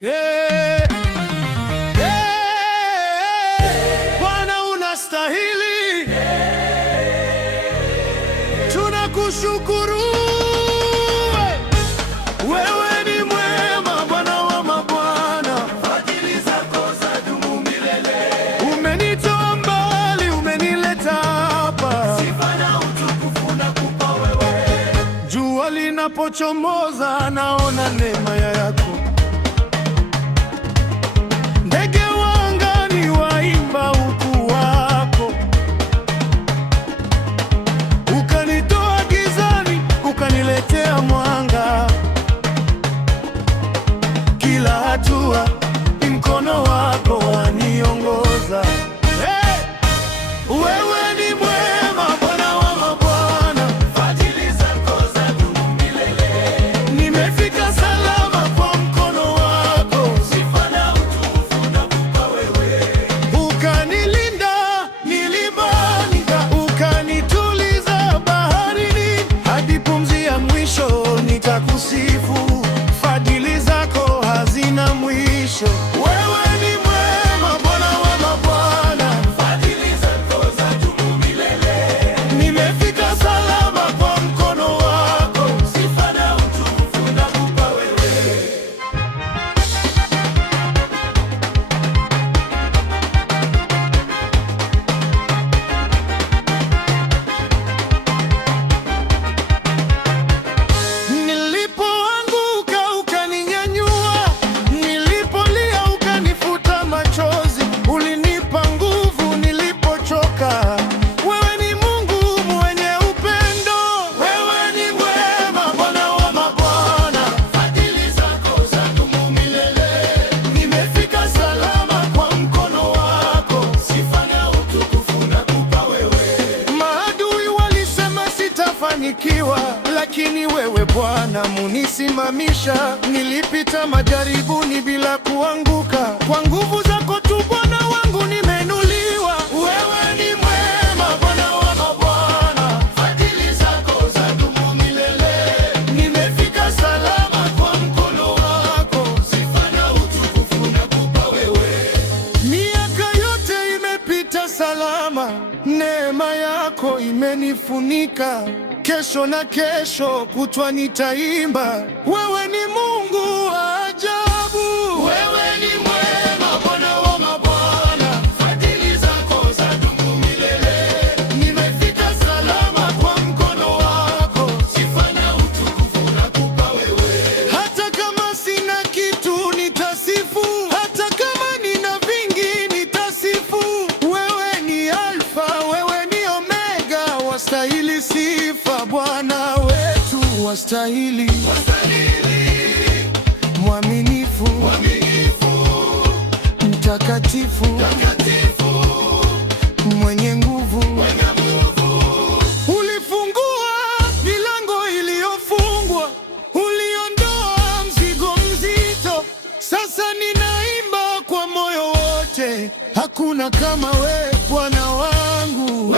Yeah. Bwana unastahili, tunakushukuru. Wewe ni mwema, Bwana wa mabwana, fadhili zako zadumu milele. Umenitoa mbali, umenileta hapa, sifa na utukufu nakupa wewe. Jua linapochomoza naona neema yako, ndege wa angani waimba ukuu wako. Ukanitoa gizani, ukaniletea mwanga. Kila hatua ni mkono wako waniongoza. Wewe ni mwema, Bwana wa mabwana, fadhili zako zadumu milele. Nimefika salama kwa mkono wako, sifa na utukufu nakupa wewe. Ukanilinda milimani, ukanituliza baharini, hadi pumzi ya mwisho nitakusifu. Fadhili zako hazina mwisho. Wewe ni mwema, Bwana wa mabwana, fadhili zako zadumu milele. Nimefika salama kwa mkono wako, sifa na utukufu nakupa wewe. Nilipoanguka ukaninyanyua, nilipolia ukanifuta machozi, ulinipa nguvu nilipochoka. Wewe ni Mungu mwenye upendo, wewe ni mwema, Bwana wa mabwana, fadhili zako zadumu milele. Nimefika salama kwa mkono wako, sifa na utukufu nakupa wewe. Maadui walisema sitafanikiwa, lakini wewe Bwana munisimamisha. Nilipita majaribuni bila kuanguka, kwa nguvu zako tu Bwana wangu nimeinuliwa. Wewe ni mwema, Bwana wa mabwana, fadhili zako zadumu milele. Nimefika salama kwa mkono wako, sifa na utukufu nakupa wewe. Miaka yote imepita salama, neema yako imenifunika. Kesho na kesho kutwa nitaimba, wewe ni Mungu wa ajabu. Wewe ni mwema, Bwana wa mabwana, fadhili zako zadumu milele. Nimefika salama kwa mkono wako, sifa na utukufu nakupa wewe. Hata kama sina kitu nitasifu, hata kama nina vingi nitasifu. Wewe ni Alfa, wewe ni Omega, wastahili sifa Bwana wetu, wastahili. Mwaminifu, mtakatifu, mwenye nguvu. Ulifungua milango iliyofungwa, uliondoa mzigo mzito. Sasa ninaimba kwa moyo wote, hakuna kama wewe Bwana wangu.